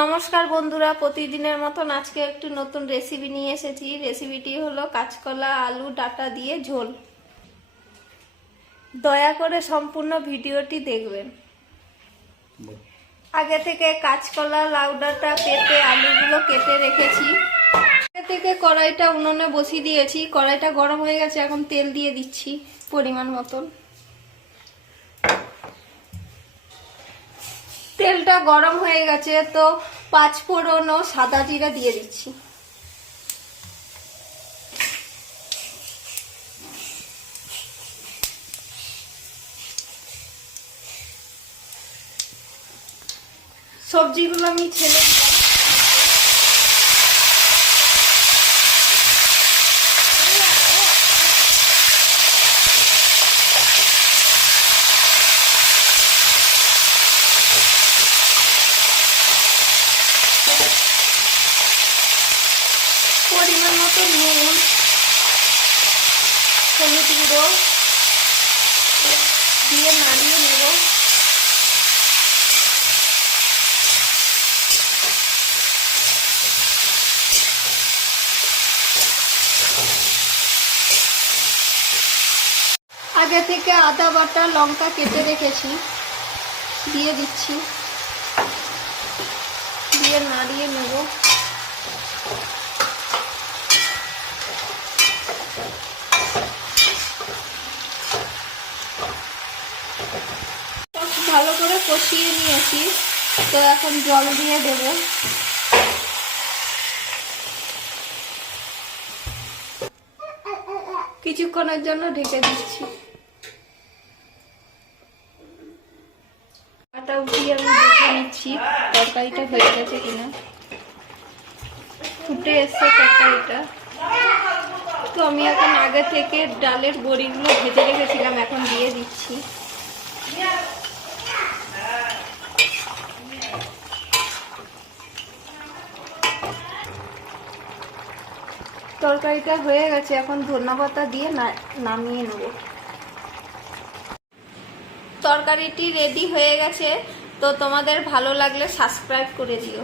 নমস্কার বন্ধুরা, প্রতিদিনের মতন আজকে একটু নতুন রেসিপি নিয়ে এসেছি। রেসিপিটি হলো কাঁচকলা আলু ডাঁটা দিয়ে ঝোল। দয়া করে সম্পূর্ণ ভিডিওটি দেখবেন। আগে থেকে কাঁচকলা লাউ ডাঁটা পেঁপে আলুগুলো কেটে রেখেছি। আগে থেকে কড়াইটা উনুনে বসিয়ে দিয়েছি। কড়াইটা গরম হয়ে গেছে, এখন তেল দিয়ে দিচ্ছি পরিমাণ মতন। তেলটা গরম হয়ে গেছে, তো 5 ফোড়ন ও সাদা জিরা দিয়ে দিচ্ছি। সবজিগুলো আমি ছেলে দিলাম। পরিমাণ মতো নুন, হলুদ গুঁড়ো দিয়ে নাড়িয়ে নেব। আগে থেকে আদা বাটা লঙ্কা কেটে রেখেছি, দিয়ে দিচ্ছি, দিয়ে নাড়িয়ে নেব। ভালো করে কষিয়ে নিয়েছি, তো এখন জল দিয়ে দেব। কিছুক্ষণের জন্য ঢেকে দিচ্ছি। আটা উঠিয়ে আমি দেখে নিচ্ছি তরকারিটা হয়ে গেছে কিনা। ফুটে এসছে তরকারিটা। তো আমি এখন আগে থেকে ডালের বড়িগুলো ভেজে রেখেছিলাম, এখন দিয়ে দিচ্ছি। তরকারিটা হয়ে গেছে, এখন ধনেপাতা দিয়ে নামিয়ে নেব। তরকারিটি রেডি হয়ে গেছে। তো তোমাদের ভালো লাগলে সাবস্ক্রাইব করে দিও।